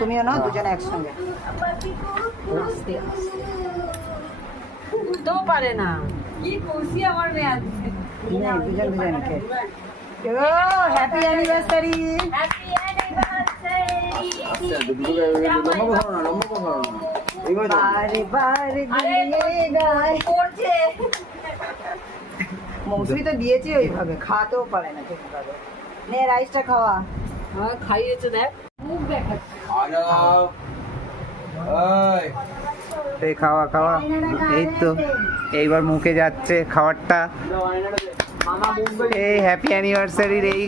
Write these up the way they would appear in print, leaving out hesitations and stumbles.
তুমিও নাও দুজনে একসঙ্গে। তো পারে না কি খুশি আমার মেয়ে আছে। দুজন দুজনকে হ্যাপি অ্যানিভার্সারি। বারে বারে মৌসুমি তো দিয়েছি ওইভাবে, খাওয়াতেও পারে না ঠিকভাবে। নে রাইসটা খাওয়া। হ্যাঁ খাইয়েছে দেখ মুখ দেখাচ্ছে। এই খাওয়া খাওয়া, এই তো এইবার মুখে যাচ্ছে খাবারটা। এই হ্যাপি অ্যানিভার্সারির এই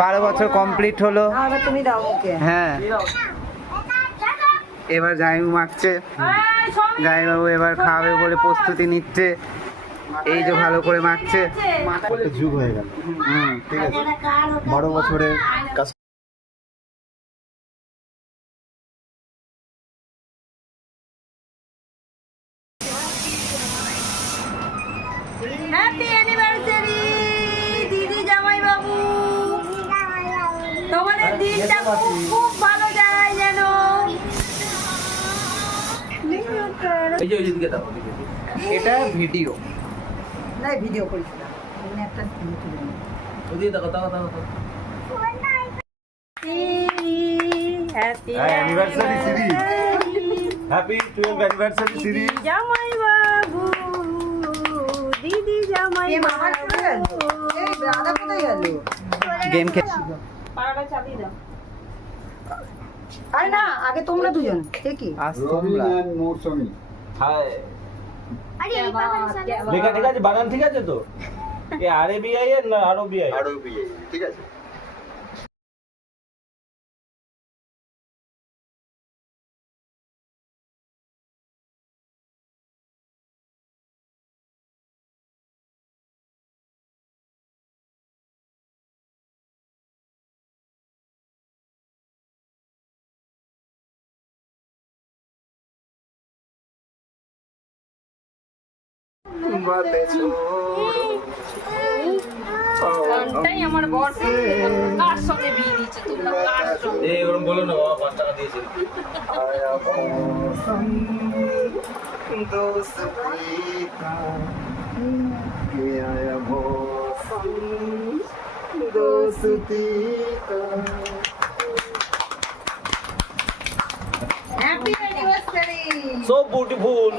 12 বছর কমপ্লিট হলো। এবার তুমি দাও মুখে। হ্যাঁ এবার জামাইবাবু মাখছে, জামাইবাবু এবার খাওয়াবে বলে প্রস্তুতি নিচ্ছে। এই যে ভালো করে মাখছে। একটা যুগ হয়ে গেল, ঠিক আছে, 12 বছরের কাজ। হ্যাপি অ্যানিভার্সারি দিদি জামাই বাবু, তোমাদের দিনটা খুব খুব ভালো যায় যেন। এটা ভিডিও না ভিডিও করেছিলাম, একটা ছবি তুলে নিই। Happy anniversary series, happy 12th anniversary series. জামাই বাবু দিদি জামাই এ মামা চলে গেল, এই দাদা কোথায় গেল? গেম খেলছে। পাড়াটা চাবি দাও। আরে না আগে তোমরা দুজন কি আজ তোমরা লেখা ঠিক আছে, বানান ঠিক আছে তো? এ RABI এর না ROBI? ROBI, ঠিক আছে। গানটাই আমার বর কার সঙ্গে বিয়ে দিচ্ছে তোমরা, কার সঙ্গে? এই ওরকম বলো না বাবা, 5 টাকা দিয়েছে। Happy anniversary. So beautiful.